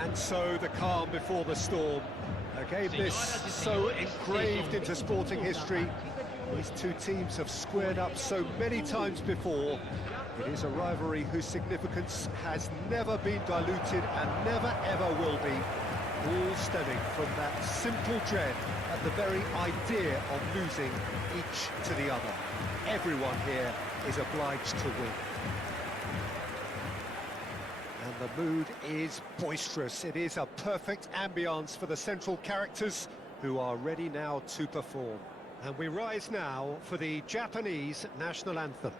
And so the calm before the storm. A game this so engraved into sporting history. These two teams have squared up so many times before. It is a rivalry whose significance has never been diluted and never ever will be. All stemming from that simple dread at the very idea of losing each to the other. Everyone here is obliged to win. And the mood is boisterous. It is a perfect ambience for the central characters who are ready now to perform. And we rise now for the Japanese national anthem.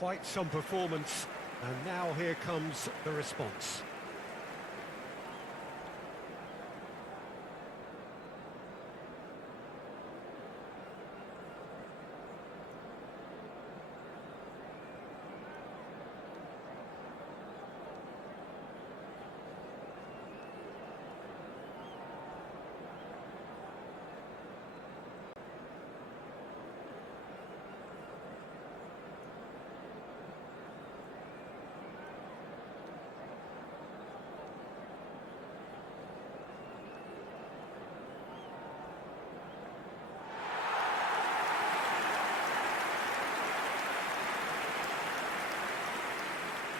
Quite some performance, and now here comes the response.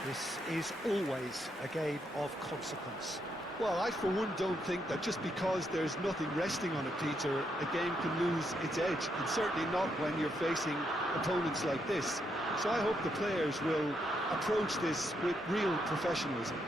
This is always a game of consequence. Well, I for one don't think that just because there's nothing resting on it, Peter, a game can lose its edge, and certainly not when you're facing opponents like this. So I hope the players will approach this with real professionalism.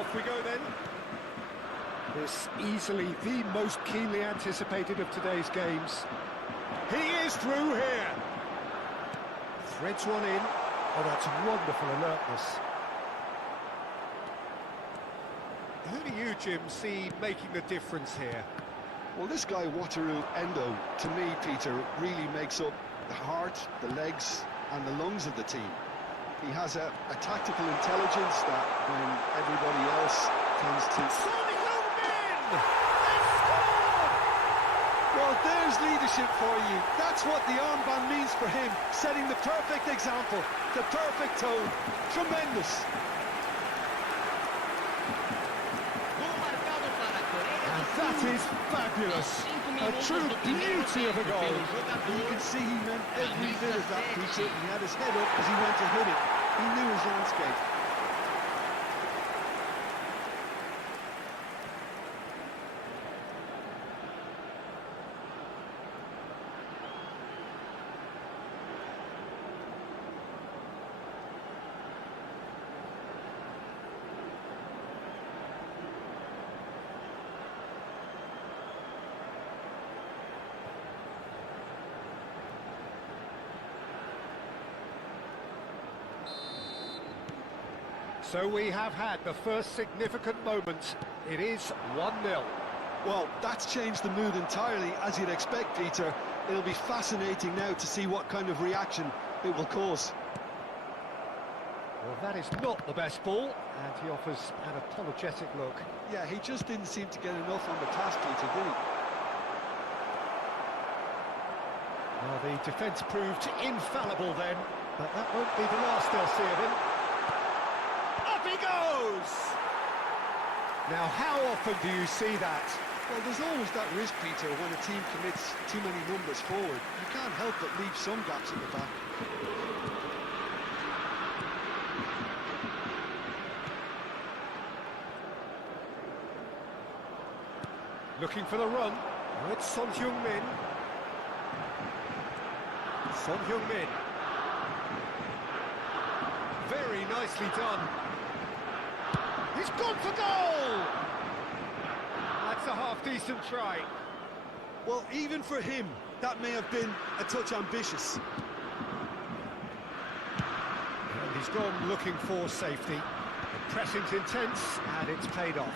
Off we go then. This easily the most keenly anticipated of today's games. He is through here. Threads one in. Oh, that's wonderful alertness. Who do you, Jim, see making the difference here? Well, this guy, Wataru Endo, to me, Peter, really makes up the heart, the legs and the lungs of the team. He has a tactical intelligence that when everybody else tends to... Well, there's leadership for you. That's what the armband means for him, setting the perfect example, the perfect tone. Tremendous. And that is fabulous. A true beauty of a goal. You can see he meant every bit of that, Peter. He had his head up as he went to hit it. He knew his landscape. So we have had the first significant moment. It is 1-0. Well, that's changed the mood entirely, as you'd expect, Peter. It'll be fascinating now to see what kind of reaction it will cause. Well, that is not the best ball, and he offers an apologetic look. Yeah, he just didn't seem to get enough on the task, Peter, did he? Well, the defence proved infallible then, but that won't be the last they'll see of him. Up he goes! Now, how often do you see that? Well, there's always that risk, Peter, when a team commits too many numbers forward. You can't help but leave some gaps at the back. Looking for the run. Oh, it's Son Heung-min. Son Heung-min. Very nicely done. He's gone for goal! That's a half-decent try. Well, even for him, that may have been a touch ambitious. And he's gone looking for safety. The pressing's intense, and it's paid off.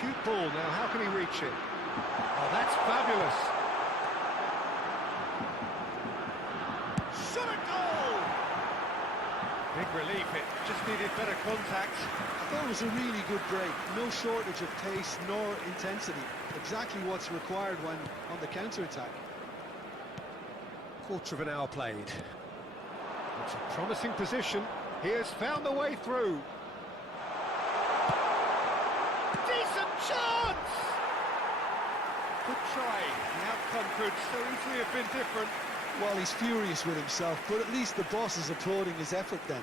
Cute ball now, how can he reach it? Oh, that's fabulous. Shot a goal! Big relief, it just needed better contact. I thought it was a really good break. No shortage of pace nor intensity. Exactly what's required when on the counter-attack. Quarter of an hour played. It's a promising position. He has found the way through. Decent chance! Good try. The outcome could so easily have been different. Well, he's furious with himself, but at least the boss is applauding his effort then.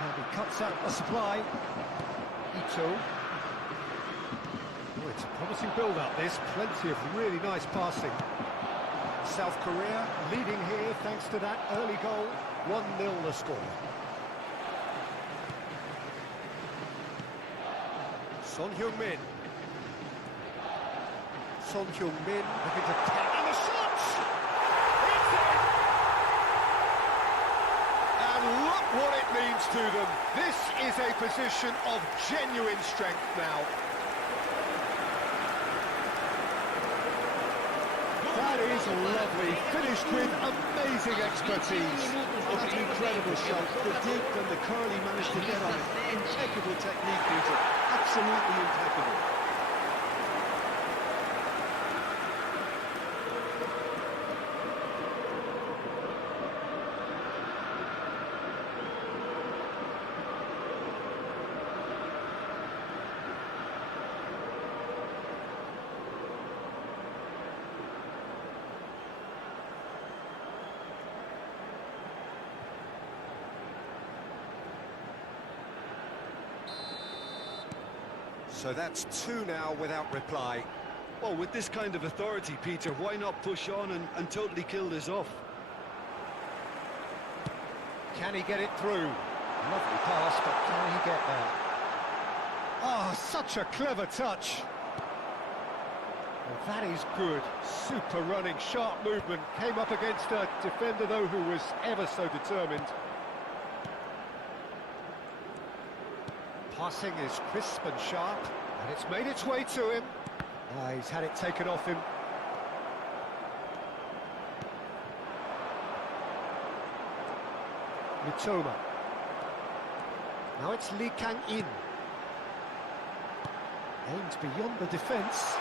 And he cuts out the supply. Ito. Oh, it's a promising build-up, this. Plenty of really nice passing. South Korea leading here thanks to that early goal. 1-0 the score. Son Heung-min. Son Heung-min looking to tap. And the shot! It's in! And look what it means to them. This is a position of genuine strength now. That is lovely, finished with amazing expertise. That's an incredible shot. The dip and the curl he managed to get on it. Impeccable technique, Peter. Absolutely impeccable. So that's 2 now without reply. Well, with this kind of authority, Peter, why not push on and totally kill this off? Can he get it through? Lovely pass, but can he get there? Oh, such a clever touch. Well, that is good. Super running, sharp movement. Came up against a defender, though, who was ever so determined. Passing is crisp and sharp, and it's made its way to him. He's had it taken off him. Mitoma. Now it's Lee Kang-in. Aims beyond the defence.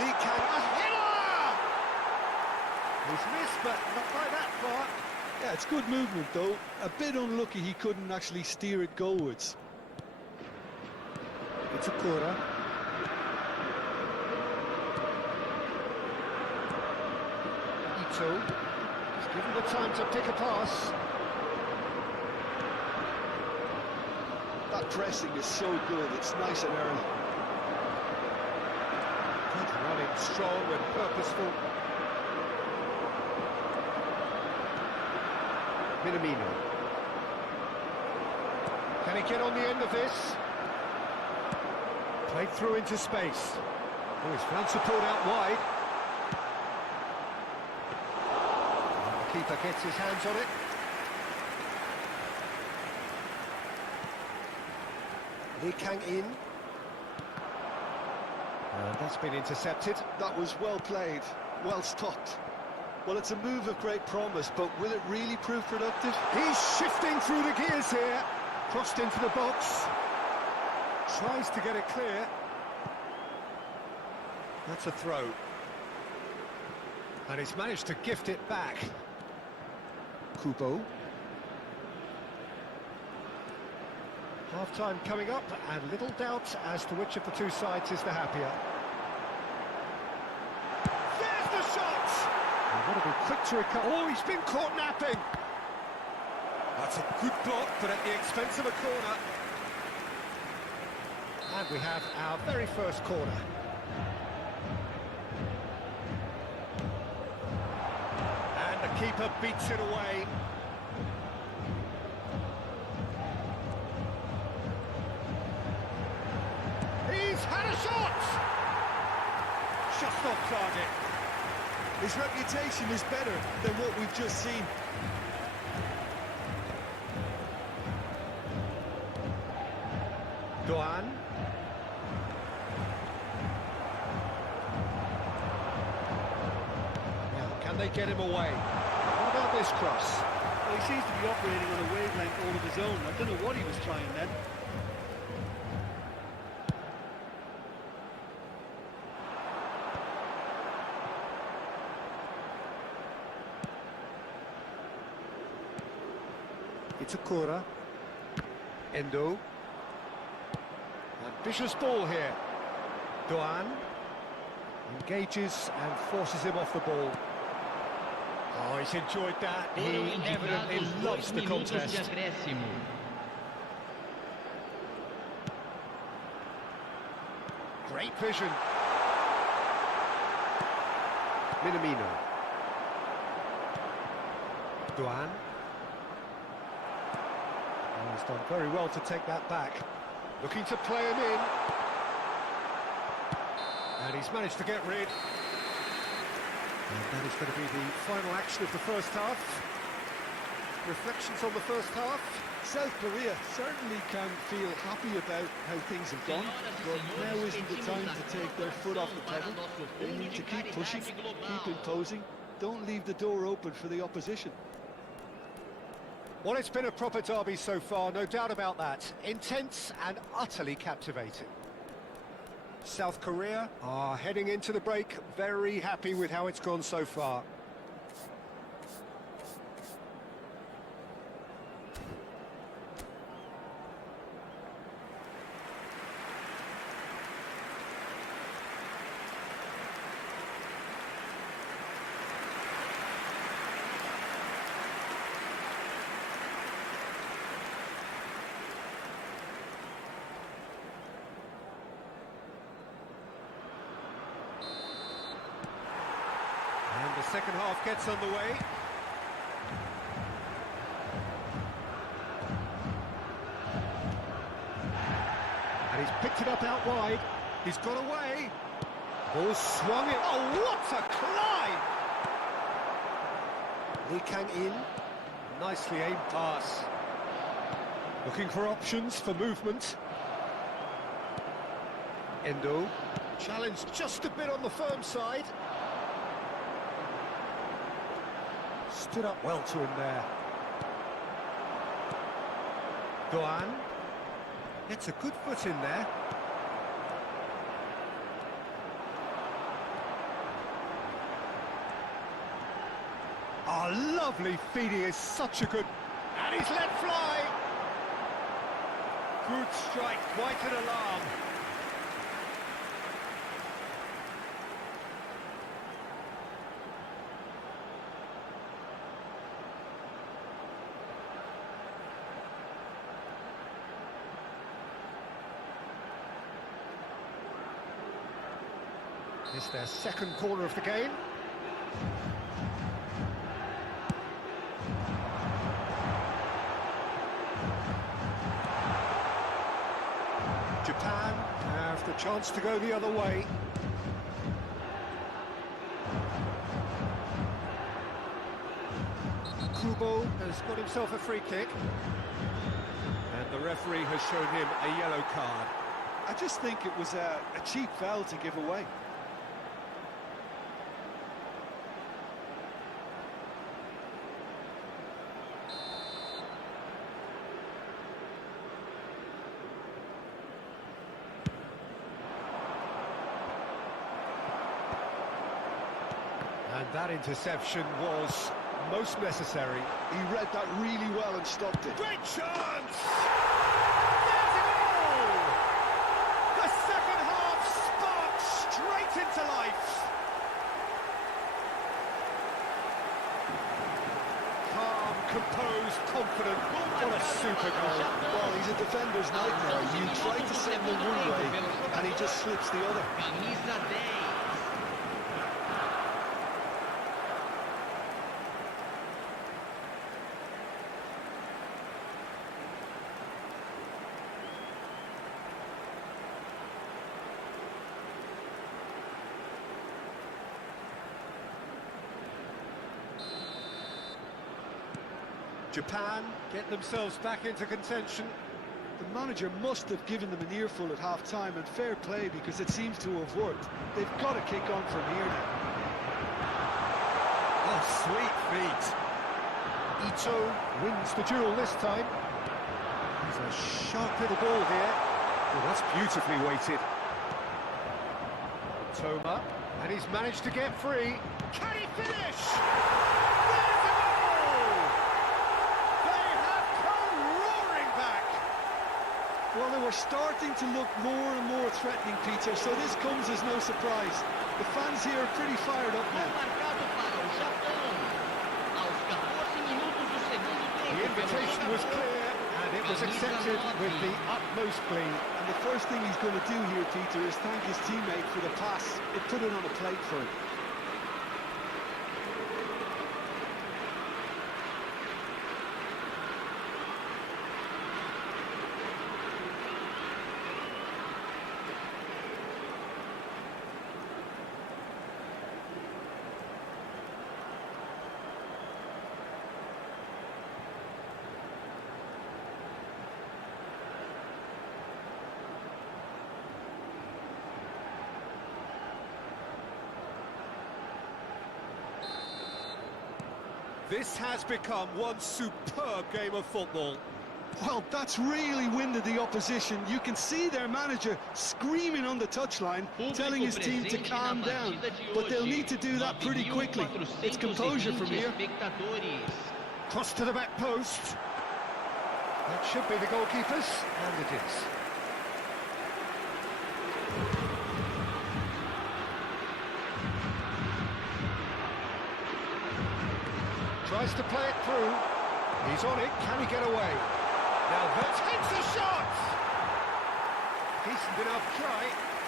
Lee Kang, a header! He's missed, but not by that far. Yeah, it's good movement, though. A bit unlucky he couldn't actually steer it goalwards. It's a corner. Ito. He's given the time to pick a pass. That pressing is so good, it's nice and early. Good running, strong and purposeful. Minamino. Can he get on the end of this? Played through into space. Oh, he's found support out wide. And the keeper gets his hands on it. Lee Kang-in. And that's been intercepted. That was well played, well stopped. Well, it's a move of great promise, but will it really prove productive? He's shifting through the gears here. Crossed into the box. Tries to get it clear. That's a throw. And he's managed to gift it back. Kubo. Half-time coming up, and little doubt as to which of the two sides is the happier. There's the shot! And what a be quick to recover. Oh, he's been caught napping! That's a good block, but at the expense of a corner. And we have our very first corner. And the keeper beats it away. He's had a shot! Just off target. His reputation is better than what we've just seen. Doan. Now, can they get him away? What about this cross? Well, he seems to be operating on a wavelength all of his own. I don't know what he was trying then. It's a Kura. Endo. Ambitious ball here. Doan engages and forces him off the ball. Oh, he's enjoyed that. He evidently loves the contest. Great vision. Minamino. Doan. Oh, he's done very well to take that back. Looking to play him in. And he's managed to get rid. And that is going to be the final action of the first half. Reflections on the first half. South Korea certainly can feel happy about how things have gone, but now isn't the time to take their foot off the pedal. They need to keep pushing, keep imposing, don't leave the door open for the opposition. Well, it's been a proper derby so far, no doubt about that. Intense and utterly captivating. South Korea are heading into the break very happy with how it's gone so far. And the second half gets underway. And he's picked it up out wide. He's got away. Ball swung in. Oh, what a climb! Lee Kang in. Nicely aimed pass. Looking for options for movement. Endo. Challenged just a bit on the firm side. Stood up well to him there. Doan gets a good foot in there. Oh, lovely feed. He is such a good... And he's let fly! Good strike, quite an alarm. It's their second corner of the game. Japan have the chance to go the other way. Kubo has got himself a free kick. And the referee has shown him a yellow card. I just think it was a cheap foul to give away. That interception was most necessary. He read that really well and stopped it. Great chance! There's a goal! The second half sparked straight into life. Calm, composed, confident. What a super goal. Well, he's a defender's nightmare. You try to send him one way, and he just slips the other. Camisa 10. Japan get themselves back into contention. The manager must have given them an earful at half-time, and fair play, because it seems to have worked. They've got to kick on from here now. Oh, sweet feet. Ito wins the duel this time. There's a sharp little ball here. Oh, that's beautifully weighted. Toma, and he's managed to get free. Can he finish? There's a goal! They have come roaring back. Well, they were starting to look more and more threatening, Peter, so this comes as no surprise. The fans here are pretty fired up now. Marcado para o Japão. Aos 14 minutos do segundo tempo. The invitation was clear, and it was accepted with the utmost glee. And the first thing he's going to do here, Peter, is thank his teammate for the pass. It put it on a plate for him. This has become one superb game of football. Well, that's really winded the opposition. You can see their manager screaming on the touchline, telling his team to calm down. But they'll need to do that pretty quickly. It's composure from here. Cross to the back post. That should be the goalkeeper's, and it is. Tries to play it through. He's on it. Can he get away? Now that takes a shot! Decent enough try.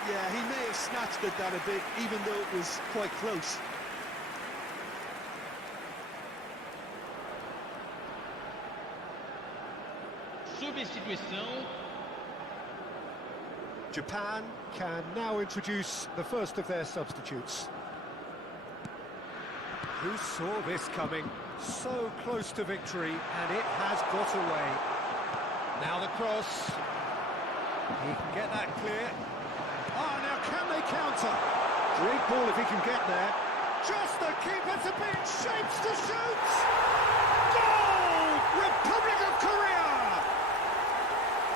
Yeah, he may have snatched at that a bit, even though it was quite close. Substituição. Japan can now introduce the first of their substitutes. Who saw this coming? So close to victory, and it has got away. Now the cross. He can get that clear. Ah, now can they counter? Great ball if he can get there. Just the keeper to beat, shapes to shoot! Goal! Republic of Korea!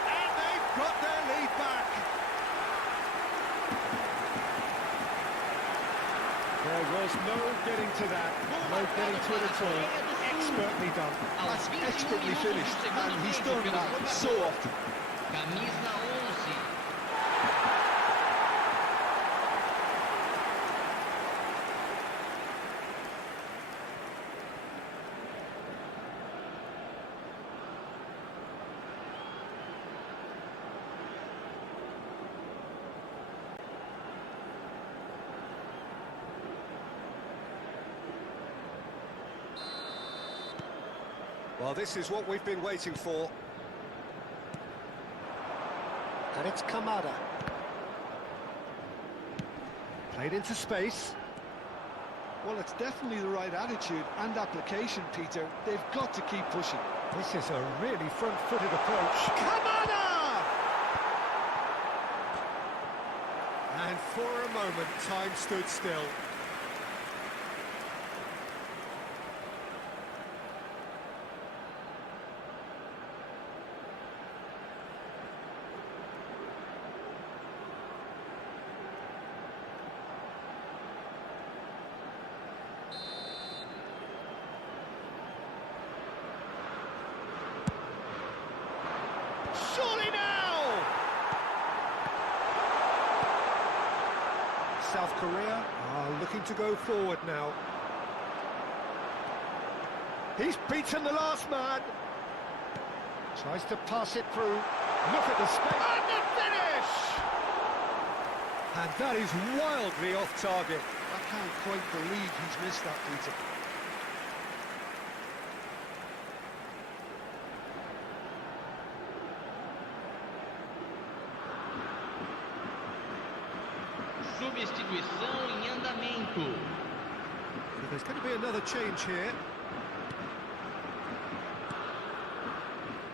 And they've got their lead back. There was no getting to that, no getting to it at all. Expertly done. That's expertly finished, and he's done that so often. Camisa 11. Well, this is what we've been waiting for. And it's Kamada. Played into space. Well, it's definitely the right attitude and application, Peter. They've got to keep pushing. This is a really front-footed approach. Kamada! And for a moment, time stood still. career are looking to go forward now. He's beaten the last man. Tries to pass it through. Look at the space. And the finish! And that is wildly off target. I can't quite believe he's missed that, Peter. Substituição em andamento. So there's going to be another change here.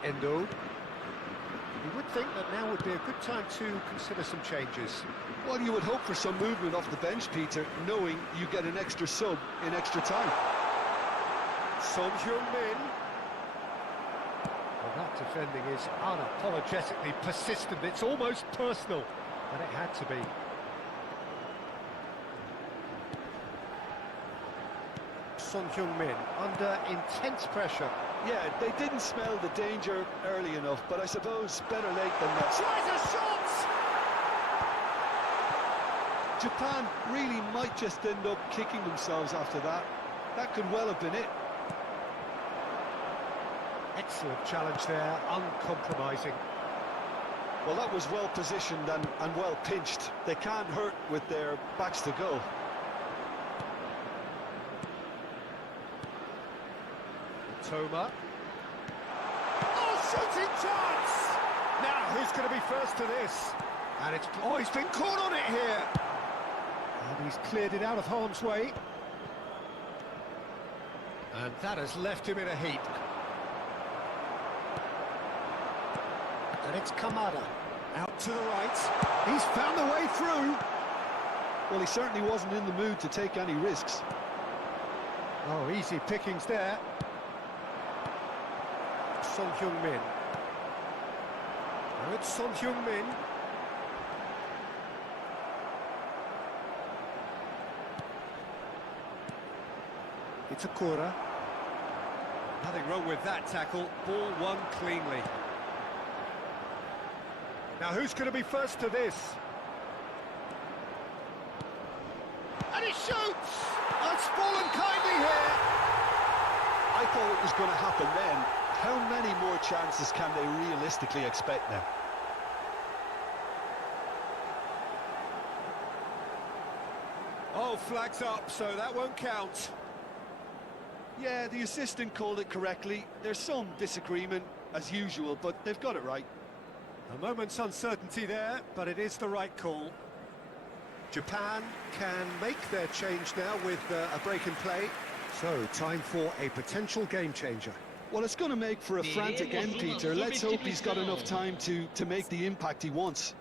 Endo. You would think that now would be a good time to consider some changes. Well, you would hope for some movement off the bench, Peter, knowing you get an extra sub in extra time. Son Heung-min. Well, that defending is unapologetically persistent. It's almost personal, and it had to be. Son Heung-min under intense pressure. Yeah, they didn't smell the danger early enough, but I suppose better late than never. Tries a shot! Japan really might just end up kicking themselves after that. That could well have been it. Excellent challenge there, uncompromising. Well, that was well positioned and well pinched. They can't hurt with their backs to goal. Toma. Oh, shooting chance! Now, who's going to be first to this? And it's... Oh, he's been caught on it here! And he's cleared it out of harm's way. And that has left him in a heap. And it's Kamada. Out to the right. He's found the way through. Well, he certainly wasn't in the mood to take any risks. Oh, easy pickings there. Son Heung-min. Now it's Son Heung-min. It's a Itakura. Nothing wrong with that tackle. Ball won cleanly. Now who's going to be first to this? And he shoots! It's fallen kindly here. I thought it was going to happen then. How many more chances can they realistically expect now? Oh, flags up, so that won't count. Yeah, the assistant called it correctly. There's some disagreement, as usual, but they've got it right. A moment's uncertainty there, but it is the right call. Japan can make their change now with a break in play. So, time for a potential game changer. Well, it's going to make for a frantic end, Peter. Let's hope he's got enough time to make the impact he wants.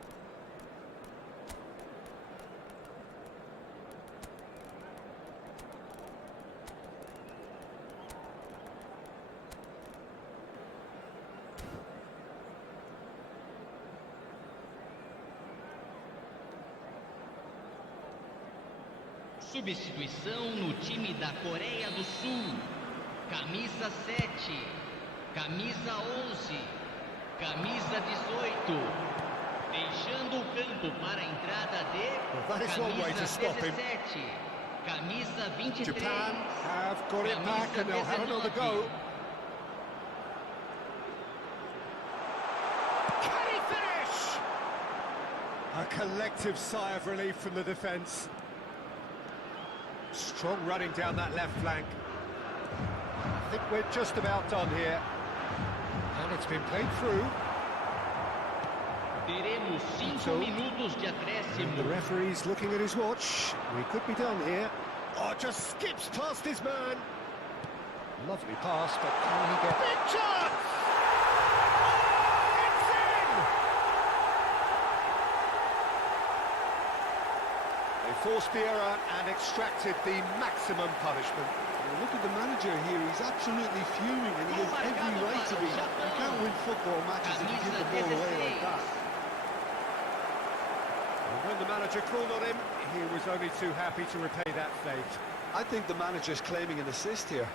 Substituição no time da Coreia do Sul. Camisa 7, camisa 11, camisa 18. Deixando o campo para a entrada de camisa 17, camisa 23. Japan have got it back and they'll have another go. Can he finish? A collective sigh of relief from the defence. Strong running down that left flank. I think we're just about done here. And it's been played through. Teremos 5 minutos de acréscimo. The referee's looking at his watch. We could be done here. Oh, just skips past his man. Lovely pass, but can he get... Big chance! Oh, it's in! They forced the error and extracted the maximum punishment. Well, look at the manager here. He's absolutely fuming and he has every right to be. You can't win football matches if you give the ball away like that. And when the manager called on him, he was only too happy to repay that fate. I think the manager's claiming an assist here.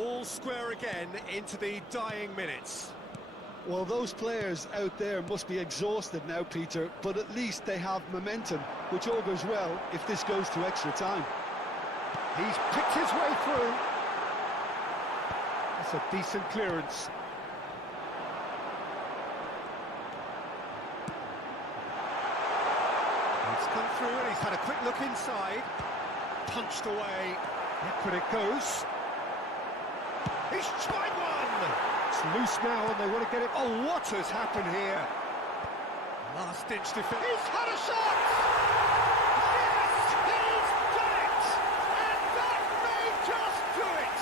All square again into the dying minutes. Well, those players out there must be exhausted now, Peter, but at least they have momentum, which augurs well if this goes to extra time. He's picked his way through. That's a decent clearance. He's come through and he's had a quick look inside. Punched away. Backward it goes. He's tried one! It's loose now and they want to get it. Oh, what has happened here? Last-ditch defense. He's had a shot! Yes, he's done it! And that may just do it!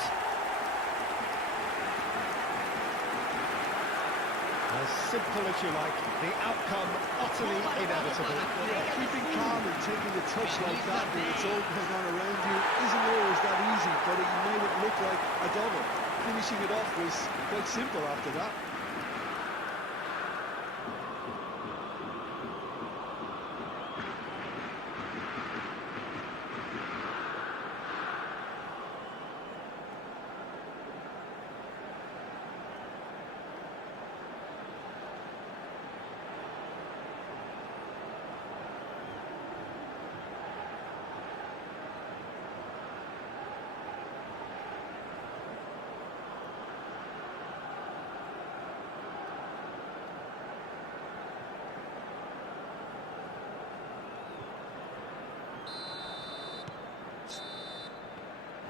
As simple as you like, the outcome utterly inevitable. Yeah, keeping calm and taking a touch like that when it's all going on around you isn't always that easy, but it made it look like a double. Finishing it off was quite simple after that.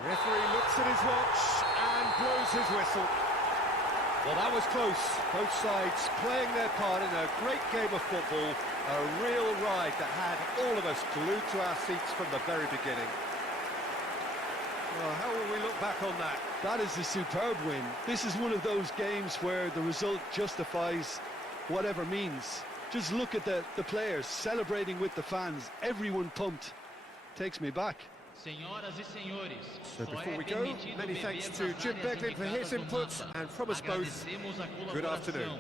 Referee looks at his watch and blows his whistle. Well, that was close. Both sides playing their part in a great game of football. A real ride that had all of us glued to our seats from the very beginning. Well, how will we look back on that? That is a superb win. This is one of those games where the result justifies whatever means. Just look at the players celebrating with the fans. Everyone pumped. Takes me back. Senhoras e senhores, So before we go, many thanks to Jim Beglin for his input, and from us both, good afternoon.